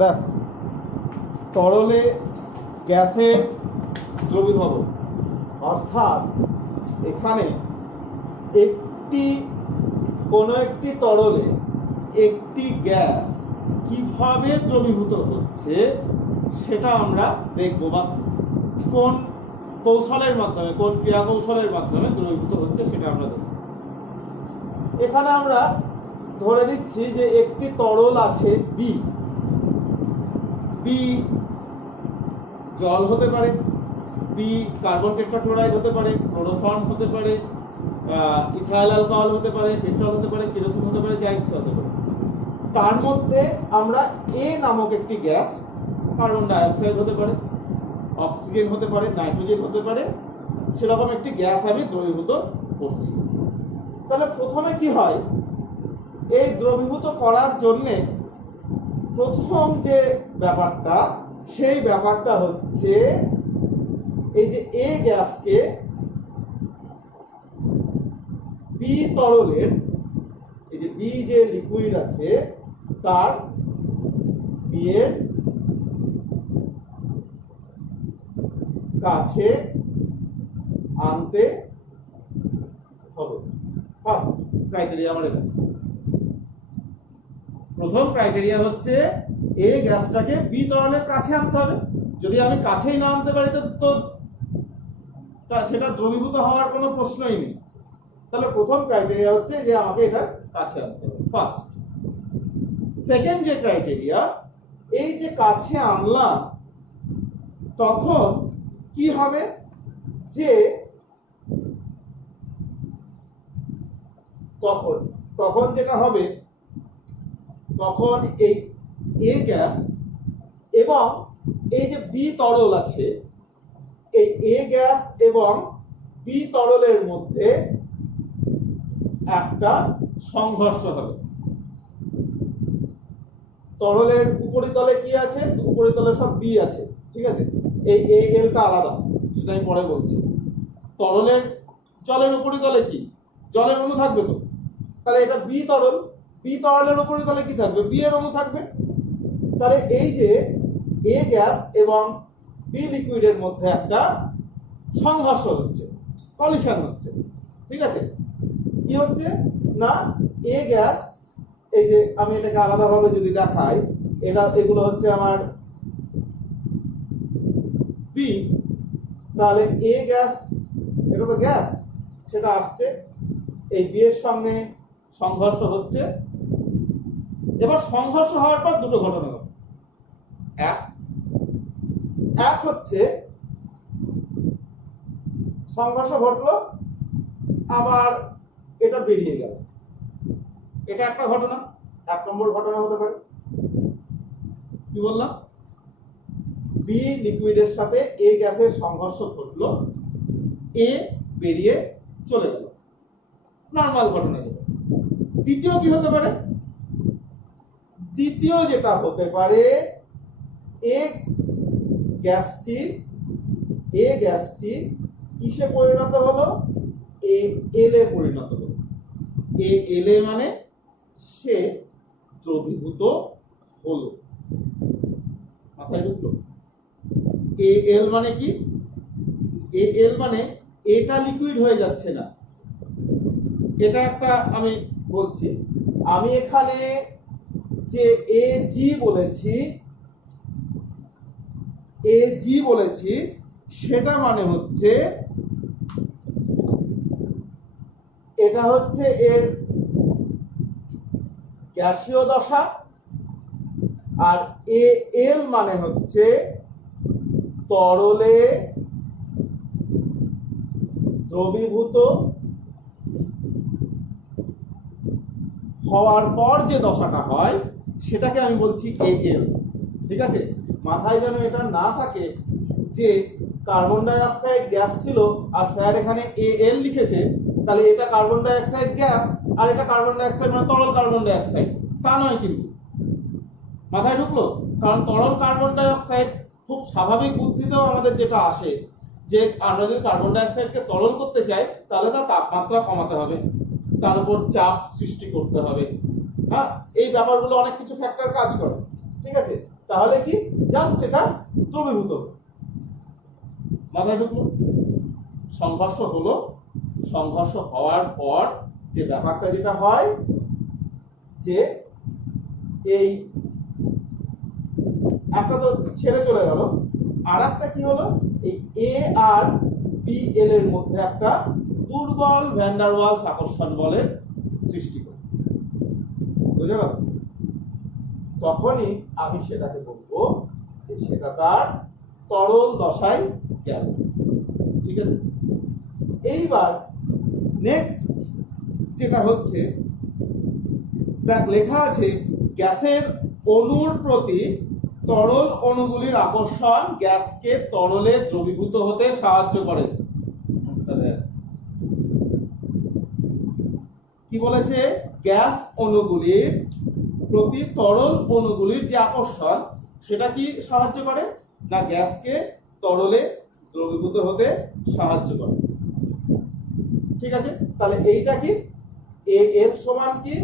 দেখ, তরলে গ্যাসের দ্রবীভবন, অর্থাৎ এখানে কোনো একটি তরলে একটি গ্যাস কিভাবে দ্রবীভূত হচ্ছে সেটা আমরা দেখব, বা কোন কৌশলের মাধ্যমে, কোন ক্রিয়া কৌশলের মাধ্যমে দ্রবীভূত হচ্ছে সেটা আমরা দেখব। এখানে আমরা ধরে নিচ্ছি যে একটি তরল আছে বি। বি জল হতে পারে, বি কার্বন টেট্রাক্লোরাইড হতে পারে, ক্লোরোফর্ম হতে পারে, ইথাইল অ্যালকোহল হতে পারে, পেট্রল হতে পারে, কেরোসিন হতে পারে, যা ইচ্ছা হতে পারে। তার মধ্যে আমরা এ নামক একটি গ্যাস, কার্বন ডাই অক্সাইড হতে পারে, অক্সিজেন হতে পারে, নাইট্রোজেন হতে পারে, সেরকম একটি গ্যাস আমি দ্রবীভূত করছি। তাহলে প্রথমে কি হয়, এই দ্রবীভূত করার জন্যে প্রথম যে ব্যাপারটা, সেই ব্যাপারটা হচ্ছে এই যে এ গ্যাসকে বি তরলের, এই যে বি যে লিকুইড আছে তার বি এর কাছে আনতে হবে। ফার্স্ট ক্রাইটেরিয়া আমার এটা। প্রথম ক্রাইটেরিয়া হচ্ছে এ গ্যাসটাকে বি তরলের কাছে আনতে হবে। যদি আমি কাছেই না আনতে পারি তো সেটা দ্রবীভূত হওয়ার কোনো প্রশ্নই নেই। তাহলে প্রথম ক্রাইটেরিয়া হচ্ছে যে আমাকে এটার কাছে আনতে হবে, ফার্স্ট। সেকেন্ড যে ক্রাইটেরিয়া, এই যে কাছে আনলাম তখন কি হবে, যে তখন যেটা হবে, তখন এই এ গ্যাস এবং এই যে বি তরল আছে, এই এ গ্যাস এবং বি তরলের মধ্যে একটা সংঘর্ষ হবে। তরলের উপরিতলে কি আছে, উপরিতলে সব বি আছে, ঠিক আছে। এই এ এলটা আলাদা, সেটা আমি পরে বলছি। তরলের জলের উপরিতলে কি, জলের অণু থাকবে তো, তাহলে এটা বি তরল, বি তরলের উপরিতলে কি থাকবে, বি এর অণু থাকবে। তাহলে এই যে এ গ্যাস এবং বি লিকুইডের মধ্যে একটা সংঘর্ষ হচ্ছে, কলিশন হচ্ছে, ঠিক আছে। কি হচ্ছে না, এ গ্যাস, এই যে আমি এটাকে আলাদাভাবে যদি দেখাই, এগুলো হচ্ছে আমার বি, তাহলে এ গ্যাস, এটা তো গ্যাস, সেটা আসছে এই বি এর সঙ্গে সংঘর্ষ হচ্ছে। এবার সংঘর্ষ হওয়ার পর দুটো ঘটনা হবে। এক হচ্ছে সংঘর্ষ ঘটলো, আবার এটা বেরিয়ে গেল, এটা একটা ঘটনা, 1 নম্বর ঘটনা হতে পারে। কি বললাম, বি লিকুইডের সাথে এ গ্যাসের সংঘর্ষ ঘটলো, এ বেরিয়ে চলে গেল, নর্মাল ঘটনা। দ্বিতীয় কি হতে পারে, দ্বিতীয় যেটা হতে পারে, এ গ্যাসটি কিসে পরিণত হলো, এ এলে পরিণত হলো। এ এলে মানে সে দ্রবীভূত হলো, মাথায় ঢুকলো। এ এল মানে কি, এ এল মানে এটা লিকুইড হয়ে যাচ্ছে না, এটা একটা আমি বলছি। আমি এখানে যে এ জি বলেছি সেটা মানে হচ্ছে, এটা হচ্ছে এর গ্যাসীয় দশা, আর এ এল মানে হচ্ছে তরলে দ্রবীভূত হওয়ার পর যে দশাটা হয় সেটাকে আমি বলছি এ এল, ঠিক আছে। মাথায় যেন এটা না থাকে যে কার্বন ডাই অক্সাইড গ্যাস ছিল আর স্যার এখানে এ এল লিখেছে, তাহলে এটা কার্বন ডাই অক্সাইড গ্যাস আর এটা কার্বন ডাই অক্সাইড মানে তরল কার্বন ডাই অক্সাইড, তা নয় কিন্তু। মাথায় ঢুকলো? কারণ তরল কার্বন ডাই অক্সাইড খুব স্বাভাবিক বুদ্ধিতেও আমাদের যেটা আসে যে আমরা যদি কার্বন ডাই অক্সাইডকে তরল করতে চাই তাহলে তার তাপমাত্রা কমাতে হবে, তার উপর চাপ সৃষ্টি করতে হবে, হ্যাঁ, এই ব্যাপারগুলো অনেক কিছু ফ্যাক্টর কাজ করে, ঠিক আছে। তাহলে কি জাস্ট এটা দ্রবীভূত হলো। মাথায় ঢুকলো? সংঘর্ষ হলো, সংঘর্ষ হওয়ার পর যে ব্যাপারটা যেটা হয় যে এই একটা তো ছেড়ে চলে গেল, আর একটা কি হলো, এই এ আর বি এল এর মধ্যে একটা দুর্বল ভ্যান ডার ওয়ালস আকর্ষণ বলের সৃষ্টি করে। বুঝে গেল? তখনই আমি সেটাকে বলবো যে সেটা তার তরল দশায় গেল। ঠিক আছে? এইবার নেক্সট যেটা হচ্ছে, দেখ লেখা আছে গ্যাসের অণুর প্রতি তরল অণুগুলির আকর্ষণ গ্যাসকে তরলে দ্রবীভূত হতে সাহায্য করে। কি বলেছে? গ্যাস অণুগুলির প্রতি তরল অণুগুলির যে আকর্ষণ সেটা কি সাহায্য করে না গ্যাসকে তরলে দ্রবীভূত হতে সাহায্য করে। ঠিক আছে? তাহলে এইটা কি এ এল সমান কি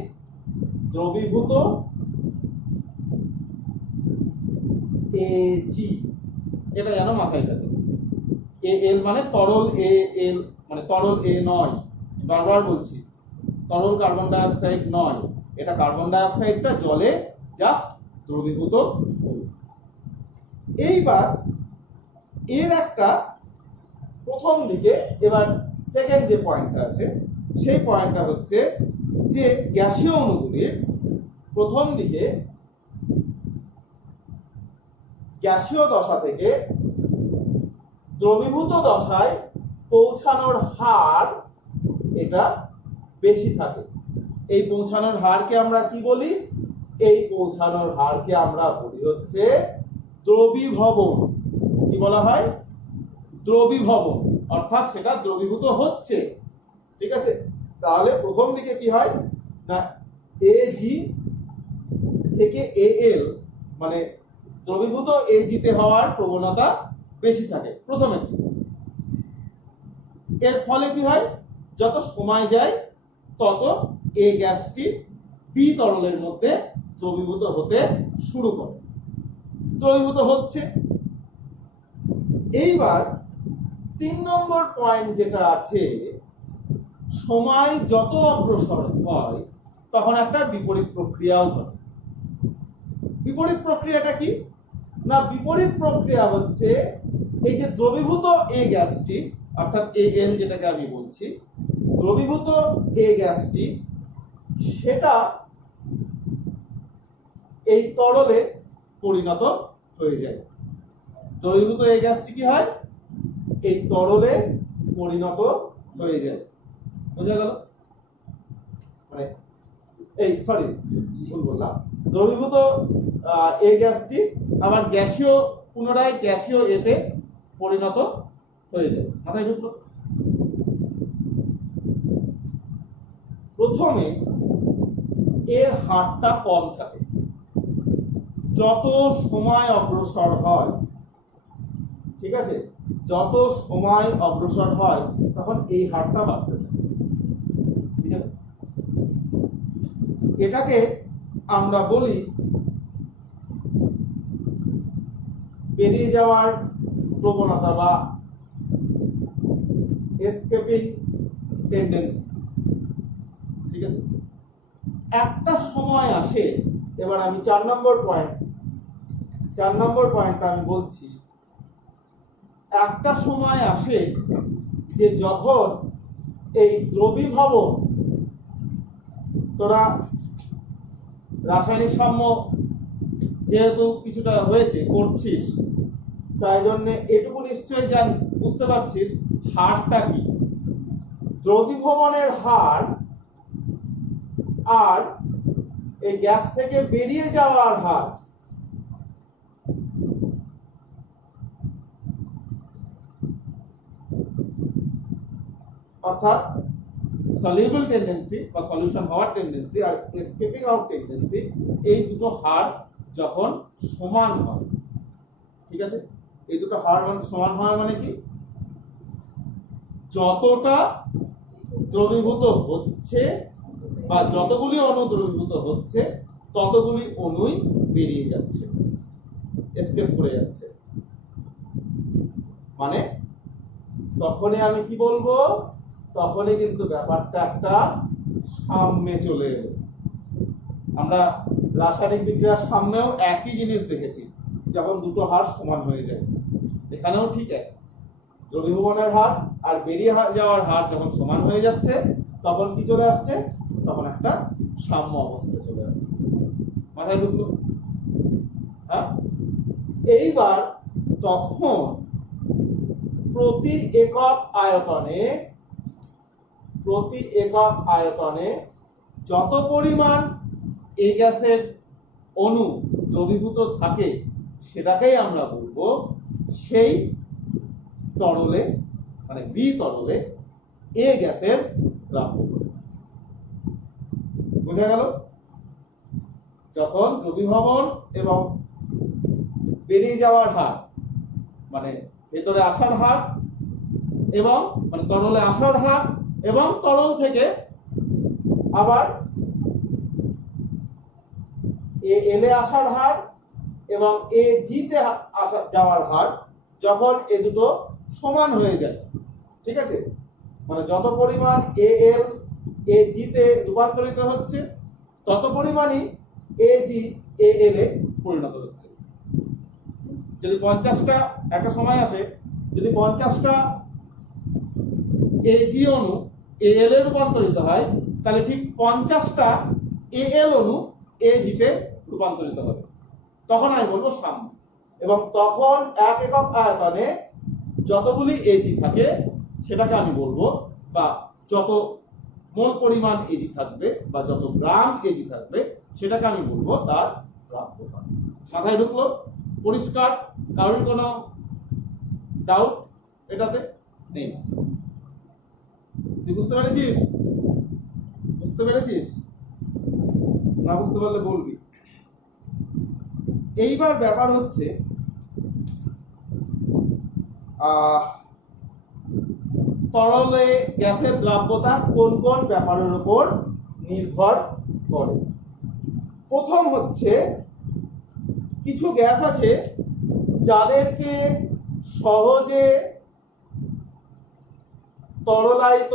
দ্রবীভূত এজি, এটা যেন মাথায় থাকে। এ এল মানে তরল এ এল, মানে তরল এ নয়, বারবার বলছি তরল কার্বন ডাই অক্সাইড নয়, এটা কার্বন ডাই অক্সাইডটা জলে জাস্ট দ্রবীভূত হলো। এইবার এর একটা প্রথম দিকে, এবার সেকেন্ড যে পয়েন্টটা আছে সেই পয়েন্টটা হচ্ছে যে গ্যাসীয় অণুগুলির প্রথম দিকে গ্যাসীয় দশা থেকে দ্রবীভূত দশায় পৌঁছানোর হার এটা বেশি থাকে। এই পৌঁছানোর হারকে আমরা কি বলি? এই পৌঁছানোর হারকে আমরা বলি হচ্ছে দ্রবীভবন। কি বলা হয়? দ্রবীভবন, অর্থাৎ সেটা দ্রবীভূত হচ্ছে। ঠিক আছে? তাহলে প্রথম দিকে কি হয় না এজি থেকে এএল, মানে দ্রবীভূত এজিতে হওয়ার প্রবণতা বেশি থাকে প্রথমের দিকে। এর ফলে কি হয়, যত সময় যায় তত এ গ্যাসটি বি তরলের মধ্যে দ্রবীভূত হতে শুরু করে, দ্রবীভূত হচ্ছে। এইবার 3 নম্বর পয়েন্ট যেটা আছে, সময় যত অগ্রসর হয় তখন একটা বিপরীত প্রক্রিয়াও ঘটে। বিপরীত প্রক্রিয়াটা কি না, বিপরীত প্রক্রিয়া হচ্ছে এই যে দ্রবীভূত এ গ্যাসটি, অর্থাৎ এএল যেটাকে আমি বলছি, দ্রবীভূত এ গ্যাসটি সেটা এই তরলে পরিণত হয়ে যায়। দ্রবীভূত এ গ্যাসটি কি হয়, এই তরলে পরিণত হয়ে যায়। বোঝা গেল? মানে এই সরি ভুল বললাম, দ্রবীভূত এ গ্যাসটি আবার গ্যাসীয়, পুনরায় গ্যাসীয় এতে পরিণত হয়ে যায়। মাথায় ঢুকলো? প্রথমে এর হারটা কম থাকে, যত সময় অগ্রসর হয়, ঠিক আছে, যত সময় অগ্রসর হয় তখন এই হারটা বাড়তে থাকে। ঠিক আছে? এটাকে আমরা বলি বেরিয়ে যাওয়ার প্রবণতা বা এসকেপিং টেন্ডেন্সি। ঠিক আছে? একটা সময় আসে, এবার আমি 4 নম্বর পয়েন্টটা আমি বলছি, একটা সময় আসে যে যখন এই দ্রবীভবন, তোরা রাসায়নিক সাম্য যেহেতু কিছুটা হয়েছে করছিস, তাই জন্য এটুকু নিশ্চয়ই বুঝতে পারছিস হারটা কি। দ্রবীভবনের হার আর এই গ্যাস থেকে বেরিয়ে যাওয়ার হার, অর্থাৎ সলিউবল টেন্ডেন্সি বা সলিউশন হওয়ার টেন্ডেন্সি আর এসকেপিং আউট টেন্ডেন্সি, এই দুটো হার যখন সমান হয়, ঠিক আছে, এই দুটো হার সমান হয় মানে কি, যতটা দ্রবীভূত হচ্ছে বা যতগুলি অণু দ্রবীভূত হচ্ছে ততগুলি অণুই বেরিয়ে যাচ্ছে। এসকেপ করে যাচ্ছে, মানে তখনই আমি কি বলবো, তখনই কিন্তু ব্যাপারটা একটা সাম্যে চলে এলো। আমরা রাসায়নিক বিক্রিয়ার সাম্যেও একই জিনিস দেখেছি, যখন দুটো হার সমান হয়ে যায়। এখানেও ঠিক এক, দ্রবীভবনের হার আর বেরিয়ে যাওয়ার হার যখন সমান হয়ে যাচ্ছে, তখন কি চলে আসছে, তখন একটা সাম্য অবস্থায় চলে আসছে। মাথায় ঢুকলো? হ্যাঁ। এইবার তখন প্রতি একক আয়তনে যত পরিমাণ এই গ্যাসের অণু দ্রবীভূত থাকে, সেটাকেই আমরা বলবো সেই তরলে, মানে বি তরলে এ গ্যাসের দ্রাব্যতা। বোঝা গেল? যখন দ্রবীভবন এবং বেরিয়ে যাওয়ার হার, মানে ভেতরে আসার হার এবং মানে তরলে আসার হার, এবং তরল থেকে আবার এলে আসার হার এবং এ জিতে যাওয়ার হার, যখন এ দুটো সমান হয়ে যায়, ঠিক আছে, মানে যত পরিমাণ এ এল এ জিতে রূপান্তরিত হচ্ছে, তত পরিমাণই এ জি এ এল এ পরিণত হচ্ছে। যদি 50টা একটা সময় আসে, যদি 50টা এজি অণু এএল এ রূপান্তরিত হয়, তাহলে ঠিক 50টা এএল অণু এজিতে রূপান্তরিত হবে, তখন আমি বলবো সাম্য। এবং তখন এক একক আয়তনে যতগুলি এজি থাকে সেটাকে আমি বলবো, বা যত মোল পরিমাণ এজি থাকবে বা যত গ্রাম এজি থাকবে, সেটাকে আমি বলবো তার দ্রাব্যতা। মাথায় ঢুকলো? পরিষ্কার? কারোর কোনো ডাউট এটাতে নেই? তুই বুঝতে পেরেছিস? বুঝতে পেরেছিস? না বুঝতে পারলে বলবি। এইবার ব্যাপার হচ্ছে তরলে গ্যাসের দ্রাব্যতা কোন কোন ব্যাপারের উপর নির্ভর করে। প্রথম হচ্ছে, কিছু গ্যাস আছে যাদেরকে সহজে তরলায়িত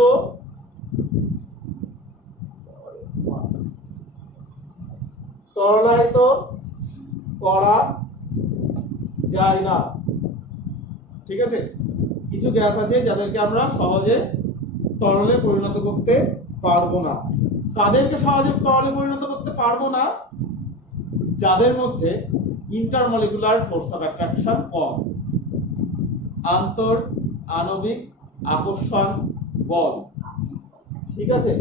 করা যায় না, ঠিক আছে? কিছু গ্যাস আছে যাদেরকে আমরা সহজে তরলে পরিণত করতে পারবো না। তাদেরকে সহজে তরলে পরিণত করতে পারবো না যাদের মধ্যে ইন্টারমলিকুলার ফোর্স অফ অ্যাট্রাকশন কম, আন্তর আণবিক আকর্ষণ বল, ঠিক আছে,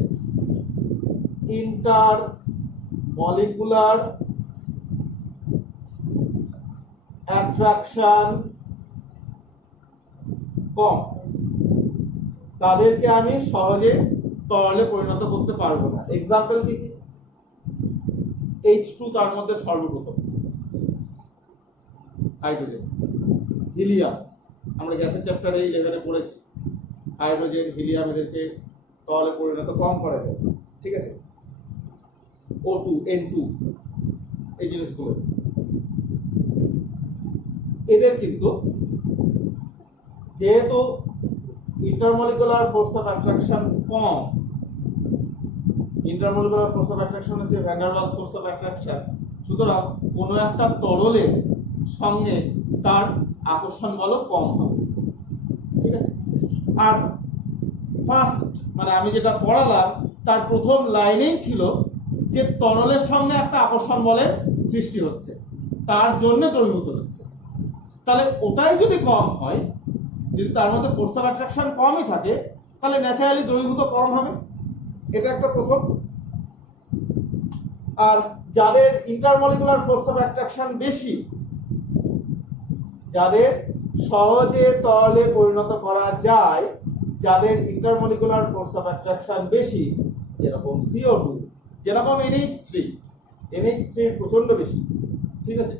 ইন্টারমলিকুলার অ্যাট্রাকশন কম, তাদেরকে আমি সহজে তরলে পরিণত করতে পারবো না। এক্সাম্পল কি? H2 তার মধ্যে সর্বপ্রথম, হাইড্রোজেন, হিলিয়াম, আমরা গ্যাসের চ্যাপ্টারে 11 পড়েছি, হাইড্রোজেন, হিলিয়াম, এদেরকে তরলে পরিণত কম করা যায়, ঠিক আছে। O2, N2, এই জিনিসগুলো, এদের কিন্তু যেহেতু ইন্টারমলিকুলার ফোর্স অফ অ্যাট্রাকশন কম, ইন্টারমলিকুলার ফোর্স অফ অ্যাট্রাকশন হচ্ছে van der Waals force of attraction, সুতরাং কোনো একটা তরলের সঙ্গে তার আকর্ষণ বল কম হবে, ঠিক আছে। আর ফার্স্ট, মানে আমি যেটা পড়ালাম তার প্রথম লাইনেই ছিল যে তরলের সঙ্গে একটা আকর্ষণ বলের সৃষ্টি হচ্ছে, তার জন্য দ্রবীভূত হচ্ছে। তাহলে ওটাই যদি কম হয়, যদি তার মধ্যে ফোর্স অফ অ্যাট্রাকশন কমই থাকে, তাহলে ন্যাচারালি দ্রবীভূত কম হবে, এটা একটা প্রথম। আর যাদের ইন্টারমলিকুলার ফোর্স অফ অ্যাট্রাকশন বেশি, যাদের সহজে তরলে পরিণত করা যায়, যাদের ইন্টারমলিকুলার ফোর্স অফ অ্যাট্রাকশন বেশি, যেরকম CO2, যেরকম NH3 প্রচন্ড বেশি, ঠিক আছে।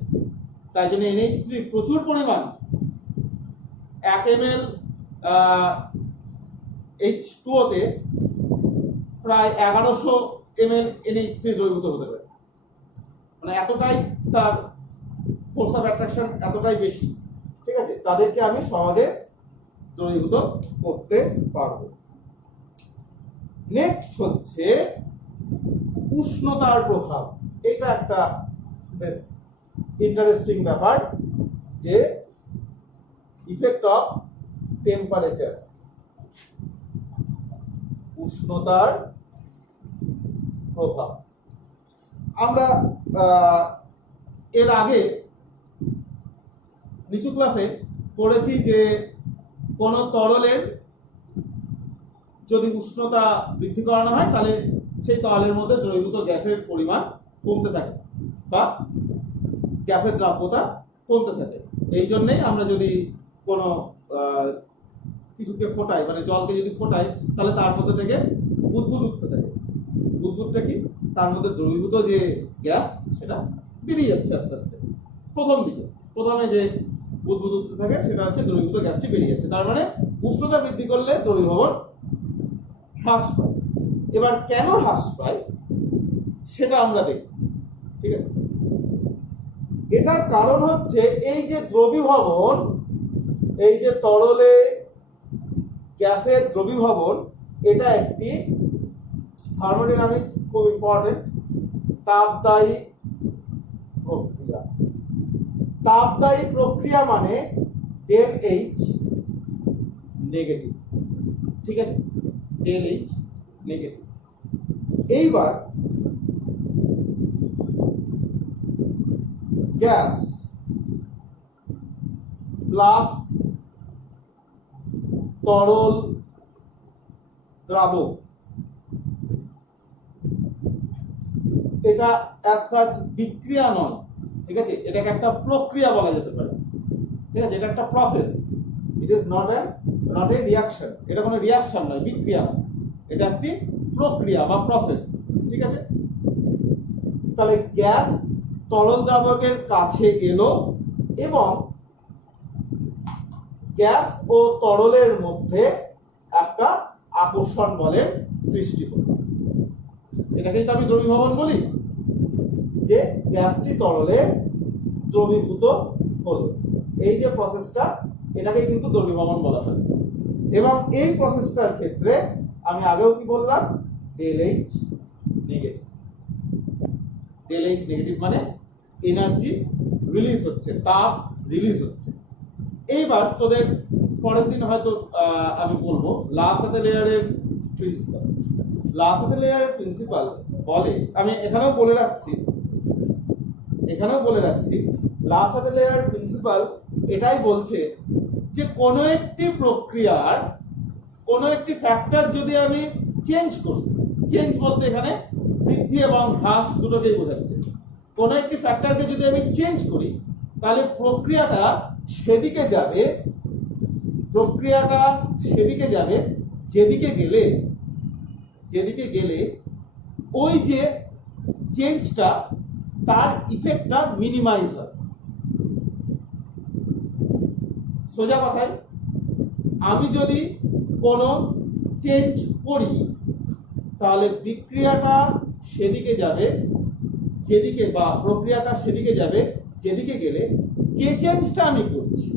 তাই জন্য NH3 প্রচুর পরিমাণ, 1 ml H2O তে প্রায় 1100 ml NH3 দ্রবীভূত হতে পারে, মানে এতটাই তার ফোর্স অফ অ্যাট্রাকশন এতটাই বেশি, ঠিক আছে, তাদেরকে আমি সহজে দ্রবীভূত করতে পারবো। নেক্সট হচ্ছে উষ্ণতার প্রভাব। এটা একটা বেশ ইন্টারেস্টিং ব্যাপার, যে ইফেক্ট অফ টেম্পারেচার, উষ্ণতার প্রভাব। আমরা এর আগে নিচু ক্লাসে পড়েছি যে কোন তরলের যদি উষ্ণতা বৃদ্ধি করানো হয় তাহলে সেই তরলের মধ্যে দ্রবীভূত গ্যাসের পরিমাণ কমতে থাকে বা গ্যাসের দ্রাব্যতা কমতে থাকে। এই জন্যই আমরা যদি কোনো কিছুকে ফোটাই, মানে জলকে যদি ফোটাই, তাহলে তার মধ্যে থেকে বুদবুদ উঠতে থাকে। বুদবুদটা কি? তার মধ্যে দ্রবীভূত যে গ্যাস সেটা বেরিয়ে যাচ্ছে আস্তে আস্তে। প্রথমে যে বুদবুদ উঠতে থাকে সেটা হচ্ছে দ্রবীভূত গ্যাসটি বেরিয়ে যাচ্ছে। তার মানে উষ্ণতা বৃদ্ধি করলে দ্রবীভবন হ্রাস পায়। এবার কেন হ্রাস পায় সেটা আমরা দেখব, ঠিক আছে। এটার কারণ হচ্ছে এই যে দ্রবীভবন, এই যে তরলে গ্যাসের দ্রবীভবন, এটা একটি থার্মোডাইনামিক্স খুব ইম্পর্টেন্ট তাপদায়ী প্রক্রিয়া। তাপদায়ী প্রক্রিয়া মানে ডেল এইচ নেগেটিভ, ঠিক আছে, ডেল এইচ নেগেটিভ। এইবার গ্যাস প্লাস তরল দ্রাবক, এটা অ্যাজ সাচ বিক্রিয়া নয়, ঠিক আছে, এটাকে একটা প্রক্রিয়া বলা যেতে পারে, ঠিক আছে, এটা একটা process. It is not a reaction. এটা কোনো রিঅ্যাকশন নয়, বিক্রিয়া, এটা একটি প্রক্রিয়া বা প্রসেস, ঠিক আছে। তাহলে গ্যাস তরল দ্রাবকের কাছে এলো এবং গ্যাস ও তরলের মধ্যে একটা আকর্ষণ বলের সৃষ্টি হলো। এটাকেই তো আমি দ্রবীভবন বলি, যে গ্যাসটি তরলে দ্রবীভূত হলো। এই যে প্রসেসটা, এটাকেই কিন্তু দ্রবীভবন বলা হয়। এবং এই প্রসেসটার ক্ষেত্রে আমি আগেও কি বললাম, del H negative. Del H negative মানে এনার্জি রিলিজ হচ্ছে, তাপ রিলিজ হচ্ছে। এইবার তোদের পরের দিন হয়তো আমি বলবো লাসাতে লেয়ারের প্রিন্সিপাল। লাসাতে লেয়ারের প্রিন্সিপাল বলে, আমি এখানেও বলে রাখছি, লাসাতে লেয়ারের প্রিন্সিপাল এটাই বলছে যে কোনো একটি প্রক্রিয়ার কোনো একটি ফ্যাক্টর যদি আমি চেঞ্জ করি, চেঞ্জ বলতে এখানে বৃদ্ধি এবং হ্রাস দুটোকেই বোঝাচ্ছে। কোনো একটি ফ্যাক্টরকে যদি আমি চেঞ্জ করি তাহলে প্রক্রিয়াটা সেদিকে যাবে যেদিকে গেলে ওই যে চেঞ্জটা, তার ইফেক্টটা মিনিমাইজ হয়। সোজা কথায়, আমি যদি কোনো চেঞ্জ করি তাহলে বিক্রিয়াটা সেদিকে যাবে যেদিকে, বা প্রক্রিয়াটা সেদিকে যাবে যেদিকে গেলে যে চেঞ্জটা আমি করছি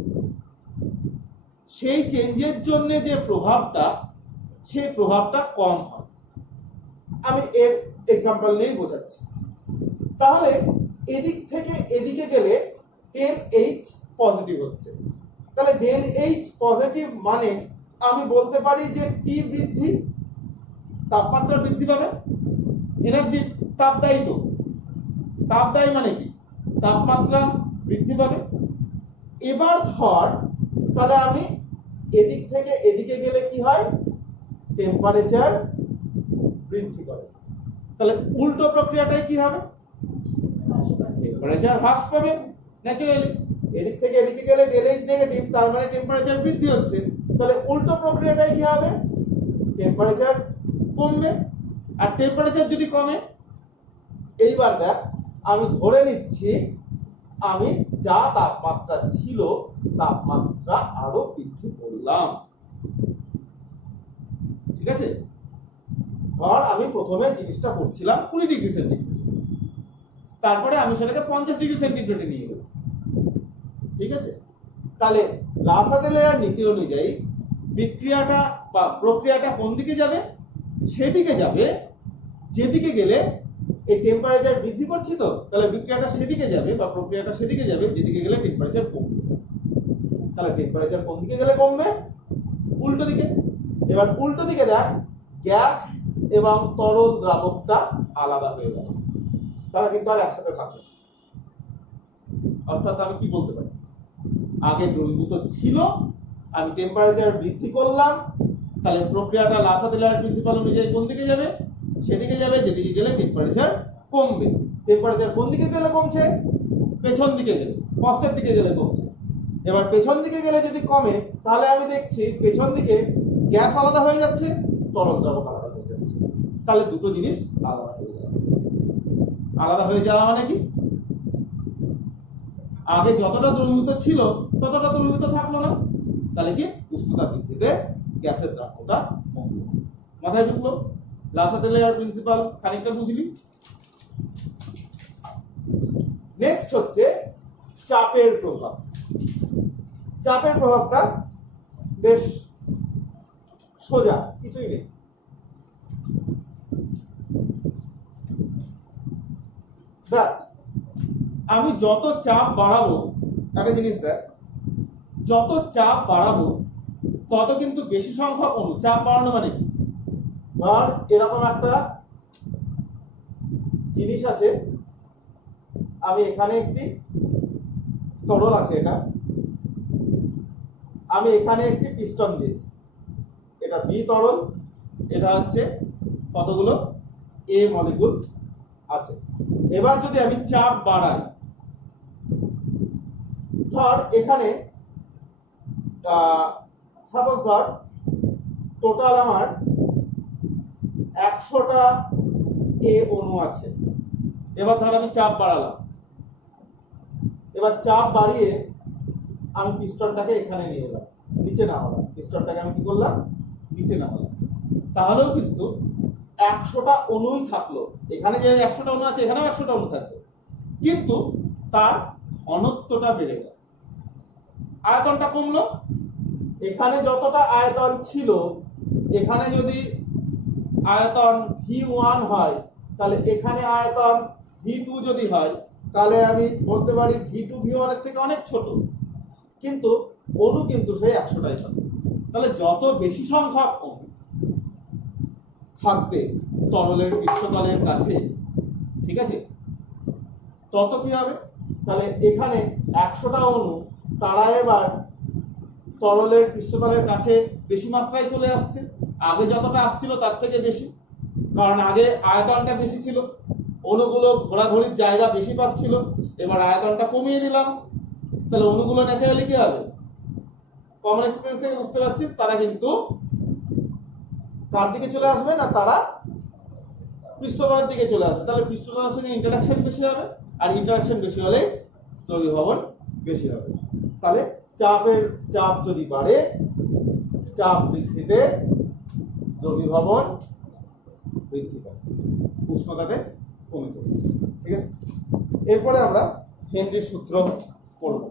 সেই চেঞ্জের জন্য যে প্রভাবটা, সেই প্রভাবটা কম হয়। আমি এর এক্সাম্পল নিয়েই বোঝাচ্ছি। তাহলে এদিক থেকে এদিকে গেলে ডেল এইচ পজিটিভ হচ্ছে। তাহলে ডেল এইচ পজিটিভ মানে আমি বলতে পারি যে টি বৃদ্ধি, তাপমাত্রা বৃদ্ধি পাবে, এনার্জি তাপদায়ী, তো তাপদায়ী মানে কি, তাপমাত্রা বৃদ্ধি পাবে। এবার ধর তাহলে আমি এদিক থেকে এদিকে গেলে কি হয়, টেম্পারেচার বৃদ্ধি করে। তাহলে উল্টো প্রক্রিয়াটাই কি হবে, টেম্পারেচার হ্রাস পাবে ন্যাচারালি। এদিক থেকে এদিকে গেলে ডেল এইচ নেগেটিভ, তার মানে টেম্পারেচার বৃদ্ধি হচ্ছে। তাহলে উল্টো প্রক্রিয়াটাই কি হবে, টেম্পারেচার কমবে। আর টেম্পারেচার যদি কমে, এইবার দেখ আমি ধরে নিচ্ছি আমি যা তাপমাত্রা ছিল তাপমাত্রা আরো বৃদ্ধি করলাম, ঠিক আছে। ধর আমি প্রথমে জিনিসটা করছিলাম 20 ডিগ্রি সেন্টিগ্রেড, তারপরে আমি সেটাকে 50 ডিগ্রি সেন্টিগ্রেডে নিয়ে গেলাম। ঠিক আছে? তাহলে লাসাদেলের নীতি অনুযায়ী বিক্রিয়াটা বা প্রক্রিয়াটা কোন দিকে যাবে? সেদিকে যাবে যেদিকে গেলে এই টেম্পারেচার বৃদ্ধি করছি, তো তাহলে বিক্রিয়াটা সেদিকে যাবে বা প্রক্রিয়াটা সেদিকে যাবে যেদিকে গেলে টেম্পারেচার কমবে। তাহলে টেম্পারেচার কোন দিকে গেলে কমবে? উল্টো দিকে। এবার উল্টো দিকে দেখ, গ্যাস এবং তরল দ্রাবকটা আলাদা হয়ে গেল, তারা কিন্তু আর একসাথে থাকবে। অর্থাৎ আমি কি বলতে পারি, আগে দ্রবীভূত ছিল, আমি টেম্পারেচার বৃদ্ধি করলাম, তাহলে প্রক্রিয়াটা লাসাদেলার প্রিন্সিপাল অনুযায়ী কোন দিকে যাবে? সেদিকে যাবে যেদিকে গেলে টেম্পারেচার কমবে। টেম্পারেচার কোন দিকে গেলে কমছে? পেছন দিকে গেলে, পশ্চাৎ দিকে গেলে কমছে। এবার পেছন দিকে গেলে যদি কমে, তাহলে আমি দেখছি পেছন দিকে গ্যাস আলাদা হয়ে যাচ্ছে, তরল দ্রাবক আলাদা হয়ে যাচ্ছে। তাহলে দুটো জিনিস আলাদা হয়ে যাবে। আলাদা হয়ে যাওয়া মানে কি? আগে যতটা দ্রবীভূত ছিল ততটা দ্রবীভূত থাকলো না, তাহলে কি উষ্ণতা বৃদ্ধিতে গ্যাসের দ্রাব্যতা কমলো। মাথায় ঢুকলো? লাসাদেলার প্রিন্সিপাল খানিকটা বুঝলি। নেক্সট হচ্ছে চাপের প্রভাব। চাপের প্রভাবটা বেশ সোজা, কিছুই নেই। আমি যত চাপ বাড়াবো, একটা জিনিস দেখ, যত চাপ বাড়াবো তত কিন্তু বেশি সংখ্যক অণু, চাপ বাড়ানো মানে কি, ধর এরকম একটা জিনিস আছে, আমি এখানে একটি তরল আছে, এটা আমি এখানে একটি পিস্টন দিয়েছি, এটা বি তরল, এটা হচ্ছে কতগুলো এ মলিকুল আছে। এবার যদি আমি চাপ বাড়াই, ধর এখানে সাপোজ ধর টোটাল আমার 100টা এ অণু আছে। এবার ধর আমি চাপ বাড়ালাম, এবার চাপ বাড়িয়ে আমি পিস্টনটাকে এখানে নিয়ে এলাম, নিচে নামালাম, পিস্টনটাকে আমি কি করলাম? নিচে নামালাম। তাহলেও কিন্তু 100টা অণুই থাকলো, এখানে যে 100টা অণু আছে এখানেও 100টা অণু থাকবে, কিন্তু তার ঘনত্বটা বেড়ে গেল, আয়তনটা কমলো। এখানে যতটা আয়তন ছিল, এখানে যদি আয়তন V1 হয়, তাহলে এখানে আয়তন V2 যদি হয়, তাহলে আমি বলতে পারি V2 V1 এর থেকে অনেক ছোট, কিন্তু অণু কিন্তু সেই 100টাই থাকবে। তাহলে যত বেশি সংখ্যক অণু থাকবে তরলের পৃষ্ঠতলের কাছে, ঠিক আছে, তত কি হবে? তাহলে এখানে 100টা অণু তারা এবার তরলের পৃষ্ঠতলের কাছে বেশি মাত্রায় চলে আসছে, আগে যতটা আসছিল তার থেকে বেশি, কারণ আগে আয়তনটা বেশি ছিল, অণুগুলো ঘোরাঘুরির জায়গা বেশি পাচ্ছিল। এবার আয়তনটা কমিয়ে দিলাম, তাহলে অণুগুলো ন্যাচারালি কি হবে? কমন এক্সপেরিয়েন্স থেকে বুঝতে পারছিস, তারা কিন্তু কার দিকে চলে আসবে না, তারা পৃষ্ঠতলের দিকে চলে আসবে। তাহলে পৃষ্ঠতলের সঙ্গে ইন্টারাকশন বেশি হবে, আর ইন্টারাকশন বেশি হলে দ্রবীভবন বেশি হবে। তাহলে চাপ যদি বাড়ে, চাপ বৃদ্ধিতে দ্রবীভবন বৃদ্ধি পায়, উষ্ণতাতে কমে যাবে। ঠিক আছে, এরপরে আমরা হেনরির সূত্র পড়ব।